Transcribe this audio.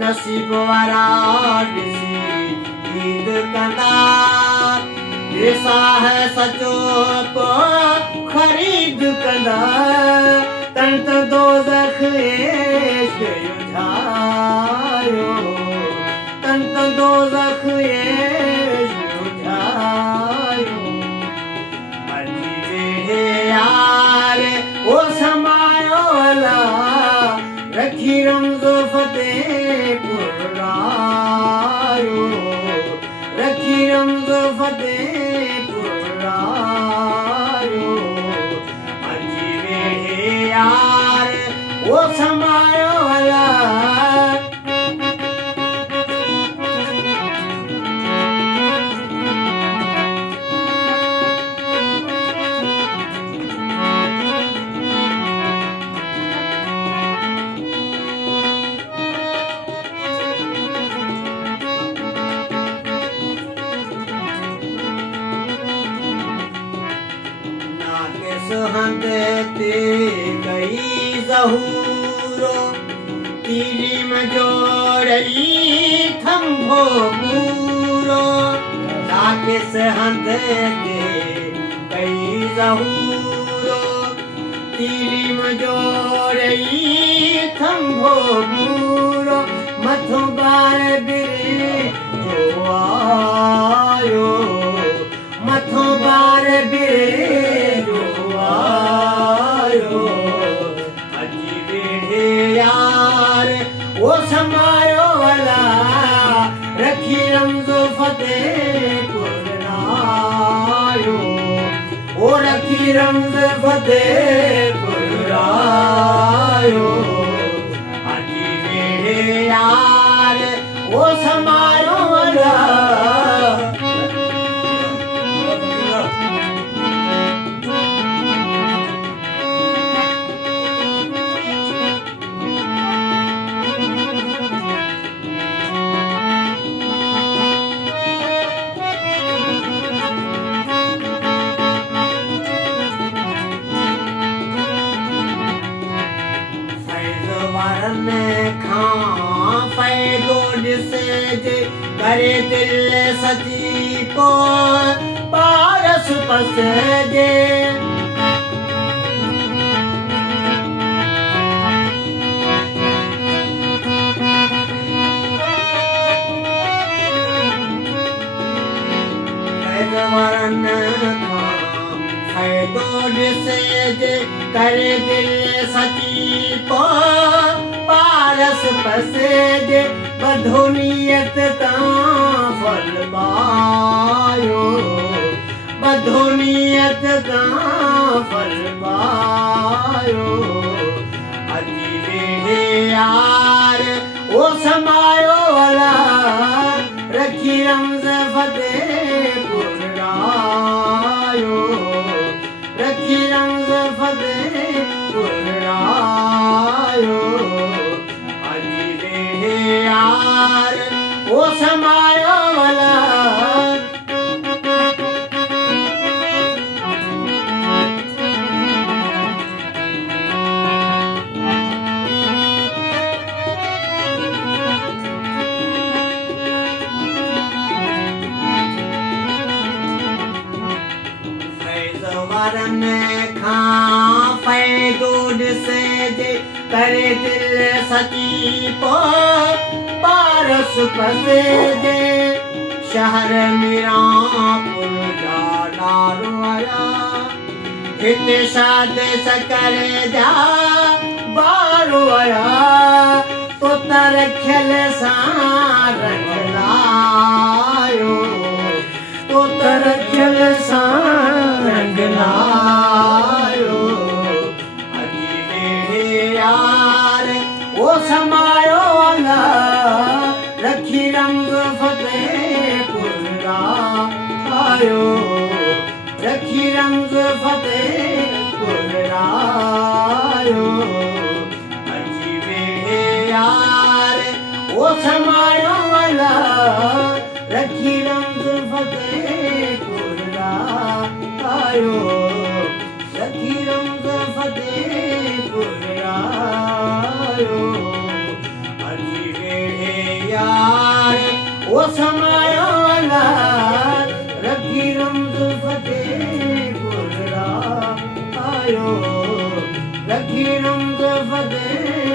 नसीब वारा ॾिसी ईद कंदा ॾिसा है सचो पोइ ख़रीद कंदा तंत दोज़ख इश्क़ उठायो तंत दोज़ख इश्क़ उठायो अजी वेठे यार वो समायो अला रखी रमज़ो फतेह पुरायो रखी रमज़ो फतेह पुरायो अजी वेठे यार वो समायो अला हंद ते गई ज़हूरो तीरिम जोड़ई थंभो पूरो नाकिस हंद ते गई ज़हूरो तीरिम जोड़ई थंभो पूरो मथो बार बिरे जो आयो मथो बार बिरे अजी वेठे यार वो समायो अला रखी रमज़ो फतेह पुरायो वो रखी रमज़ फतेह पुरायो अजी वेठे यार वो समायो अला फ़ाइदो ॾिसजे करे दिल सची पोइ पारस पसजे फ़ाइदो ॾिसजे करे दिल सची पोइ पारस पसजे बधो नियत तां फल पायो बधो नियत तां फल पायो अजी वेठे यार वो समायो अला रखी रमज़ फतेह पुरायो रखी रमज़ फतेह पुरायो यार वो समायो अला फैज़ वारनि खां फ़ाइदो ॾिसजे करे दिल सची पोइ पारस पसजे शहर मीरापुर जा नारो आया हिते शाद सकर जा बारो आया तो तरखियल सां रंग लायो तो तरखियल सां रंग लायो अजी वेठे यार वो समायो अला रखी रमज़ फतेह पुरायो रखी रमज़ फतेह पुरायो अजी वेठे यार वो समायो अला रखी रमज़ फतेह पुरायो रखी रमज़ फतेह पुरायो अजी वेठे वो समायो अला रखी रमज़ फतेहपुर आयो रखी रमज़ फतेह